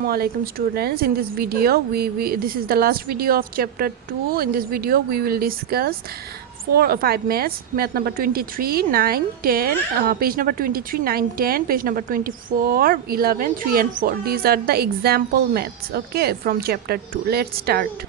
Assalamualaikum students. In this video this is the last video of chapter 2. In this video we will discuss 4 or 5 maths. Math number 23, 9, 10, page number 23, 9, 10, page number 24, 11, 3 and 4. These are the example maths, okay, from chapter 2. Let's start.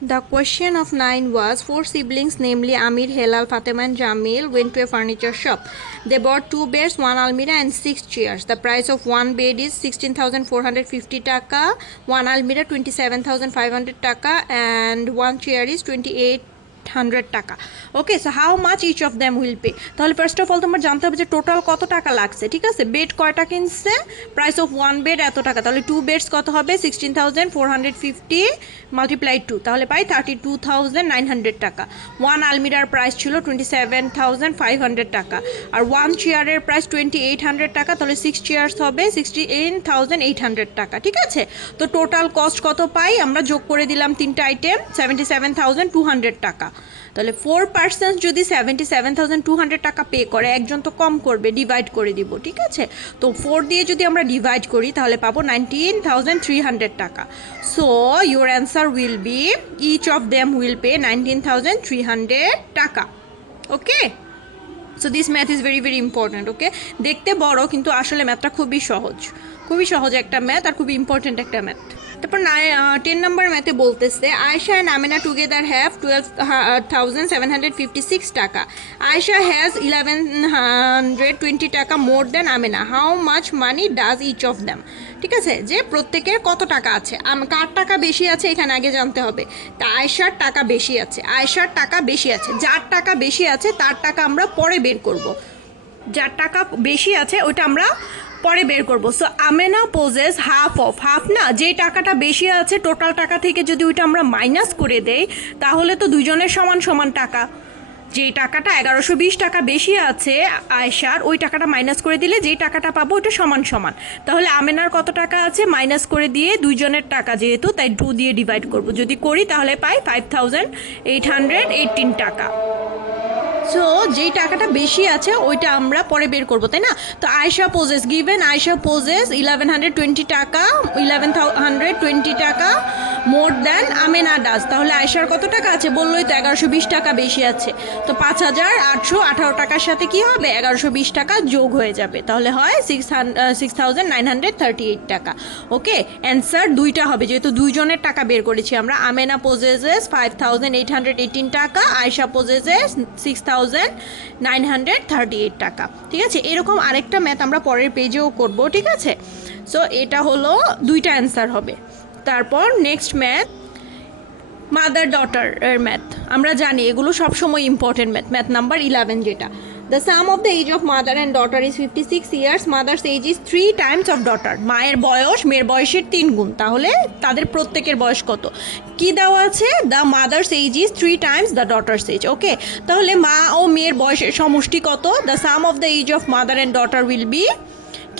The question of 9 was 4 siblings, namely Amir, Helal, Fatima and Jamil, went to a furniture shop. They bought 2 beds, 1 almirah and 6 chairs. The price of one bed is 16,450 taka, 1 almirah 27,500 taka and 1 chair is 2800 টাকা। Okay, so how much each of them will pay. তাহলে first of all তোমার জানতে হবে যে total কত টাকা লাগছে, ঠিক আছে। বেড কয়টা কিনছে, প্রাইস অফ ওয়ান বেড এত টাকা, তাহলে 2 বেডস কত হবে 16,450 মাল্টিপ্লাই 2, তাহলে পাই 32,900 টাকা। 1 আলমিরার প্রাইস ছিল 27,500 টাকা আর 1 চেয়ারের প্রাইস 2800 টাকা, তাহলে 6 চেয়ার্স হবে 16,800 টাকা, ঠিক আছে। তো টোটাল কস্ট কত পাই আমরা, যোগ করে দিলাম তিনটা আইটেম, 77,200 টাকা। তাহলে 4 পার্সন যদি 77,200 টাকা পে করে, একজন তো কম করবে, ডিভাইড করে দিব, ঠিক আছে। তো 4 দিয়ে যদি আমরা ডিভাইড করি তাহলে পাবো 19,300 টাকা। So your answer will be each of them will pay 19,300 টাকা। Okay, so this math is very very important. Okay, দেখতে বড় কিন্তু আসলে ম্যাথটা খুবই সহজ একটা ম্যাথ আর খুবই ইম্পর্ট্যান্ট একটা ম্যাথ। তারপর 10 নম্বর ম্যাথে বলতেছে Ayesha and Amena together have 12,756 টাকা। আয়েশা হ্যাজ 1,120 টাকা more than Amena. How much money does each of them. ঠিক আছে, যে প্রত্যেকের কত টাকা আছে, কার টাকা বেশি আছে এখানে আগে জানতে হবে। তা আয়েশার টাকা বেশি আছে, যার টাকা বেশি আছে তার টাকা আমরা পরে বের করব। যার টাকা বেশি আছে ওইটা আমরা পরে বের করব। সো আমেনা পোজেস হাফ না, যে টাকাটা বেশি আছে টোটাল টাকা থেকে যদি ওইটা আমরা মাইনাস করে দেই তাহলে তো দুজনের সমান সমান টাকা। যে টাকাটা 1,120 টাকা বেশি আছে আয়েশার, ওই টাকাটা মাইনাস করে দিলে যেই টাকাটা পাবো ওইটা সমান সমান। তাহলে আমেনার কত টাকা আছে মাইনাস করে দিয়ে দুইজনের টাকা যেহেতু, তাই 2 দিয়ে ডিভাইড করব। যদি করি তাহলে পাই 5,818 টাকা। সো যেই টাকাটা বেশি আছে ওইটা আমরা পরে বের করবো, তাই না। তো Ayesha poses, given Ayesha poses 1,120 টাকা, 1,120 টাকা মোর দ্যান আমেনা ডাজ। তাহলে আয়েশার কত টাকা আছে বললোই তো, 1,120 টাকা বেশি আছে। তো 5,818 টাকার সাথে কি হবে 1,120 টাকা যোগ হয়ে যাবে, তাহলে হয় 6,938 টাকা। ওকে, অ্যান্সার দুইটা হবে যেহেতু দুইজনের টাকা বের করেছি আমরা। আমেনা পোজেসেস 5,818 টাকা, আয়েশা পোজেসেস 6,938 টাকা, ঠিক আছে। এরকম আরেকটা ম্যাথ আমরা পরের পেজেও করব, ঠিক আছে। সো এটা হলো দুইটা অ্যান্সার হবে। তারপর নেক্সট ম্যাথ মাদার ডটার এর ম্যাথ। আমরা জানি এগুলো সবসময় ইম্পর্টেন্ট ম্যাথ নাম্বার 11 যেটা। The sum of the age of mother and daughter is 56 years. Mother's age is 3 times of daughter. মায়ের বয়স মেয়ের বয়সের 3 গুণ, তাহলে তাদের প্রত্যেকের বয়স কত কি দেওয়া আছে, the mother's age is 3 times the daughter's age. ওকে, তাহলে মা ও মেয়ের বয়সের সমষ্টি কত, the sum of the age of mother and daughter will be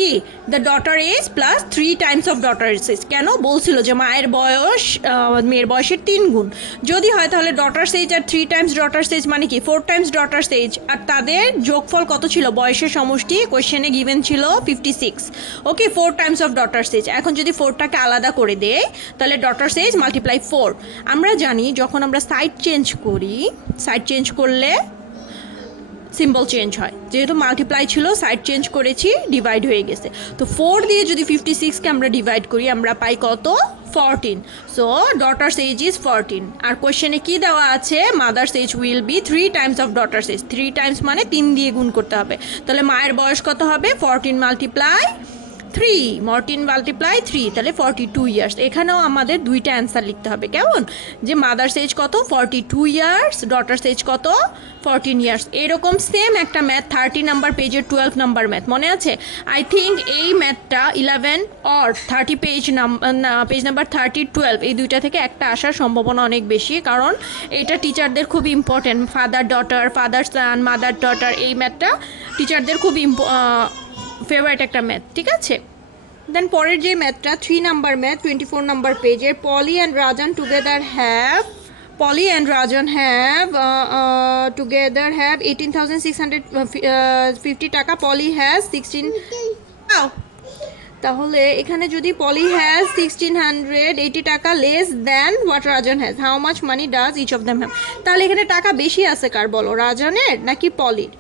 কি the daughter age plus 3 times of daughter age. কেন বলছিল যে মায়ের বয়স মেয়ের বয়সের 3 গুণ, যদি হয় তাহলে ডটার এজ আর 3 টাইমস ডটার এজ মানে কি 4 টাইমস ডটার এজ, আর তাদের যোগফল কত ছিল বয়সের সমষ্টি কোয়েশ্চেনে গিভেন ছিল 56। ওকে, 4 টাইমস অফ ডটার এজ। এখন যদি 4টাকে আলাদা করে দেয় তাহলে ডটার এজ মাল্টিপ্লাই 4। আমরা জানি যখন আমরা সাইড চেঞ্জ করি, সাইড চেঞ্জ করলে সিম্বল চেঞ্জ হয়, যেহেতু মাল্টিপ্লাই ছিল সাইড চেঞ্জ করেছি ডিভাইড হয়ে গেছে। তো 4 দিয়ে যদি 56কে আমরা ডিভাইড করি আমরা পাই কত 14। So daughter's age is 14। আর কোয়েশ্চেনে কি দেওয়া আছে mother's age will be 3 times of daughter's age. 3 times মানে 3 দিয়ে গুণ করতে হবে, তাহলে মায়ের বয়স কত হবে 14 মাল্টিপ্লাই 3, 14 মাল্টিপ্লাই 3, তাহলে 42 ইয়ার্স। এখানেও আমাদের দুইটা অ্যান্সার লিখতে হবে, কেমন, যে মাদার্স এজ কত 42 ইয়ার্স, ডটার্স এজ কত 14 ইয়ার্স। এরকম সেম একটা ম্যাথ 30 নাম্বার পেজের 12 নাম্বার ম্যাথ মনে আছে। আই থিঙ্ক এই ম্যাথটা 11 অর 30 পেজ নাম্বার 30, 12 এই দুইটা থেকে একটা আসার সম্ভাবনা অনেক বেশি, কারণ এটা টিচারদের খুব ইম্পর্টেন্ট। ফাদার ডটার, ফাদার সান, মাদার ডটার, এই ম্যাথটা টিচারদের খুব ফেভারিট একটা ম্যাথ, ঠিক আছে। দেন পরের যে ম্যাথটা 3 নাম্বার ম্যাথ 24 নাম্বার পেজের। Polly and Rajan together have 18,650 টাকা। Polly has 16 তাহলে এখানে যদি পলি হ্যাজ 1680 টাকা less than what Rajan has, how much money does each of them have, তাহলে এখানে টাকা বেশি আছে কার বলো, রাজনের নাকি পলির?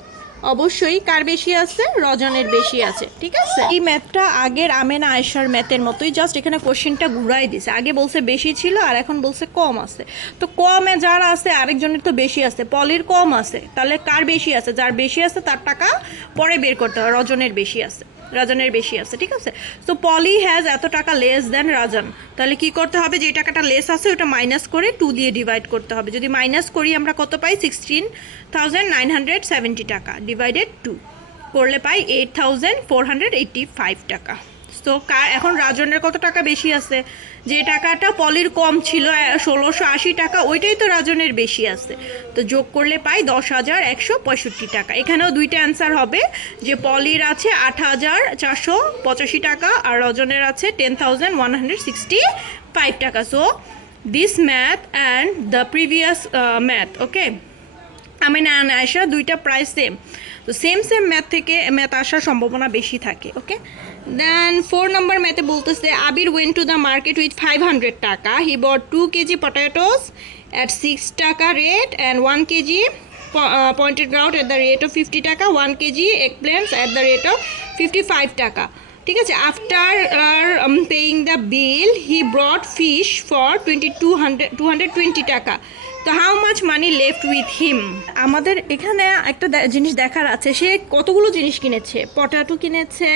অবশ্যই কার বেশি আছে, রজনের বেশি আছে, ঠিক আছে। এই ম্যাথটা আগের আমেনা আয়েশার ম্যাথের মতোই, জাস্ট এখানে কোশ্চেনটা ঘুরাই দিছে, আগে বলছে বেশি ছিল আর এখন বলছে কম আছে। তো কমে যার আছে আরেকজনের তো বেশি আছে, পলির কম আছে, তাহলে কার বেশি আছে, যার বেশি আছে তার টাকা পরে বের করতে হবে, রজনের বেশি আছে, রাজনের বেশি আছে, ঠিক আছে। সো পলি হ্যাজ এত টাকা লেস দেন রাজন, তাহলে কি করতে হবে, যে টাকাটা লেস আছে ওটা মাইনাস করে 2 দিয়ে ডিভাইড করতে হবে। যদি মাইনাস করি আমরা কত পাই, 16,970 টাকা ডিভাইডেড 2 করলে পাই 8,485 টাকা। তো এখন রাজনের কত টাকা বেশি আছে, যে টাকাটা পলির কম ছিল 1680 টাকা, ওইটাই তো রাজনের বেশি আছে, তো যোগ করলে পাই 10,165 টাকা। এখানেও দুইটা অ্যান্সার হবে, যে পলির আছে 8,485 টাকা আর রজনের আছে 10,165 টাকা। So this math and the previous math, okay, Amena and Ayesha দুইটা প্রায় সেম, তো সেম ম্যাথ থেকে ম্যাথ আসার সম্ভাবনা বেশি থাকে, ওকে। দেন 4 নম্বর ম্যাথে বলতেছে Abir went to the market with 500 টাকা, he bought 2 KG potatoes at 6 টাকা rate and 1 KG pointed gourd at the rate of 50 টাকা, 1 KG eggplants at the rate of 55 টাকা, ঠিক আছে। After paying the bill he bought fish for 220 টাকা, তো how much money left with him. আমাদের এখানে একটা জিনিস দেখার আছে, সে কতগুলো জিনিস কিনেছে, পটাটো কিনেছে,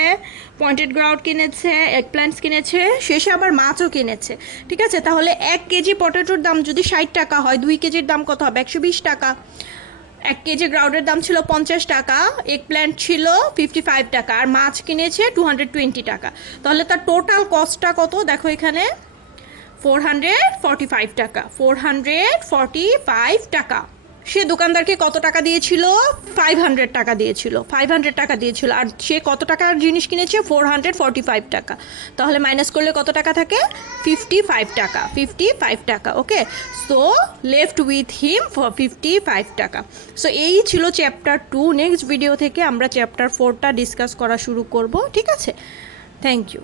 পয়েন্টেড গ্রাউট কিনেছে, এগ প্ল্যান্টস কিনেছে, শেষে আবার মাছও কিনেছে, ঠিক আছে। তাহলে 1 কেজি পটাটোর দাম যদি 60 টাকা হয়, 2 কেজির দাম কত হবে, 120 টাকা। 1 কেজি গ্রাউটের দাম ছিল 50 টাকা, এগ প্ল্যান্ট ছিল 55 টাকা, আর মাছ কিনেছে 220 টাকা, তাহলে তার টোটাল কস্টটা কত দেখো এখানে, 445 টাকা, 445 টাকা। সে দোকানদারকে কত টাকা দিয়েছিল, 500 টাকা দিয়েছিল, 500 টাকা দিয়েছিল, আর সে কত টাকার জিনিস কিনেছে, 445 টাকা, তাহলে মাইনাস করলে কত টাকা থাকে, 55 টাকা, 55 টাকা, okay. So left with him for 55 টাকা। সো এই ছিল চ্যাপ্টার 2, নেক্সট ভিডিও থেকে আমরা চ্যাপ্টার 4টা ডিসকাস করা শুরু করব, ঠিক আছে। Thank you.